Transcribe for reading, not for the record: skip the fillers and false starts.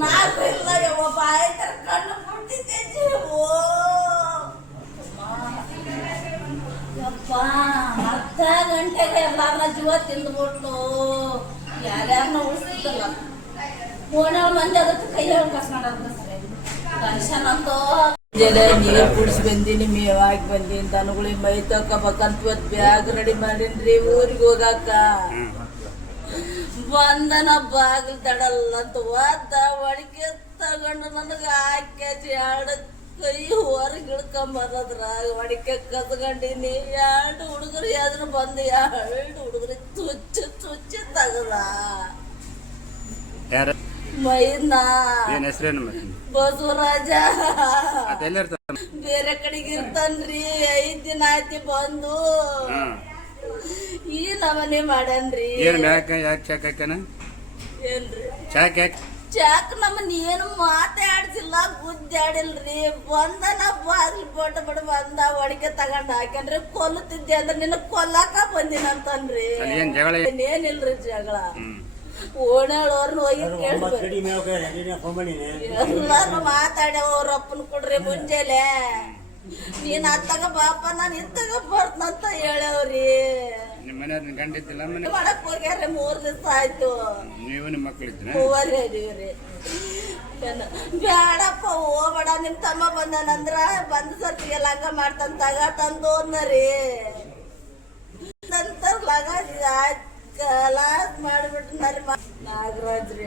ನಾಲ್ಕು ಇಲ್ಲ ಯವ್ವ ಬಾಯಿ ಕಣ್ಣು ಬಿಟ್ಟಿದ್ದೆ ಜೀವೋ ಯಪ್ಪ ಅರ್ಧ ಗಂಟೆಗೆ ಎಲ್ಲಾರನ್ನ ಜೀವ ತಿಂದ್ಬಿಟ್ಲು ಯಾರ್ಯಾರನ್ನ ಉಳಿಸ್ತಿದ್ದಲ್ಲ ಓಣೆ ಮಂದಿ ಅದಕ್ಕೆ ಕೈ ಕಸ್ಕೊಂಡ ಟೆನ್ಷನ್ ಅಂತೋ ನೀರು ಕುಡಿಸಿ ಬಂದೀನಿ ಮೇವಾಗಿ ಬಂದೀನಿ ದನಗಳಿಗೆ ಮೈ ತಕೋಬೇಕಂತ ಇವತ್ತು ಬ್ಯಾಗ್ ರೆಡಿ ಮಾಡೀನ್ರಿ ಊರಿಗೆ ಹೋಗಾಕ ಬಂದನ ಬಾಗಿಲು ತಡಲ್ಲ ಅಂತ ಒದ್ದ ಒಡಿಕೆ ತಗೊಂಡು ನನಗೆ ಹಾಕಿ ಎರಡು ಕೈ ಹೊರಗೆ ಇಳ್ಕೊಂಬರದ್ರಾಗ ಒಡಿಕೆ ಕತ್ಕೊಂಡಿನಿ ಎರಡು ಹುಡುಗರು ಯಾವ್ದು ಬಂದು ಎರಡು ಹುಡುಗರು ಚುಚ್ಚಿ ತಗದ ಮೈನ ಬಸವರಾಜ ಬೇರೆ ಕಡೆಗೆ ಇರ್ತಾನ್ರಿ 5 ದಿನ ಆಯ್ತಿ ಬಂದು ಈ ನಮನೆ ಮಾಡನ್ರಿ ಏನ್ರಿ ಚಾಕ್ ನಮ್ಮನ್ನ ಏನು ಮಾತಾಡ್ಸಿಲ್ಲ ಗುದ್ದಾಡಿಲ್ರಿ ಬಂದನ ಬಾಗಿಲು ಬೋಟ ಬಿಡ ಬಂದ ಒಡಿಕೆ ತಗೊಂಡ್ ಹಾಕ್ಯಾನ್ರಿ ಕೊಲ್ಲುತ್ತಿದ್ದೆ ಅಂದ್ರೆ ನಿನ್ನ ಕೊಲ್ಲಾಕ ಬಂದಿನಂತನ್ರಿ ಏನಿಲ್ರಿ ಜಗಳ ಓಣಾಳವ್ರನ್ನ ಹೋಗಿ ಎಲ್ಲಾರು ಮಾತಾಡ್ಯಾವ ಅವ್ರ ಅಪ್ಪನ ಕೊಡ್ರಿ ಮುಂಜಾನೆ ನೀನ್ ಅತ್ತಾಗ ಬಾಪ ನಾನು ಇತ್ತಾಗ ಬರ್ತನಂತ ಹೇಳವ್ರಿ ಮಾಡಕ್ ಹೋಗ್ಯಾರ 3 ದಿವಸ ಆಯ್ತು ಹೋಗ್ರಿ ಬ್ಯಾಡಪ್ಪ ಹೋಗ್ಬೇಡ ನಿಮ್ ತಮ್ಮ ಬಂದನಂದ್ರ ಬಂದ ಸರ್ತಿಗೆ ಲಂಗ ಮಾಡ್ತಂತಾಗ ತಂದು ಅನ್ನರಿ ನಂತರ ಲಗ ಕಲಾಸ್ ಮಾಡ್ಬಿಟ್ಟು ನಾಗರಾಜ್ರಿ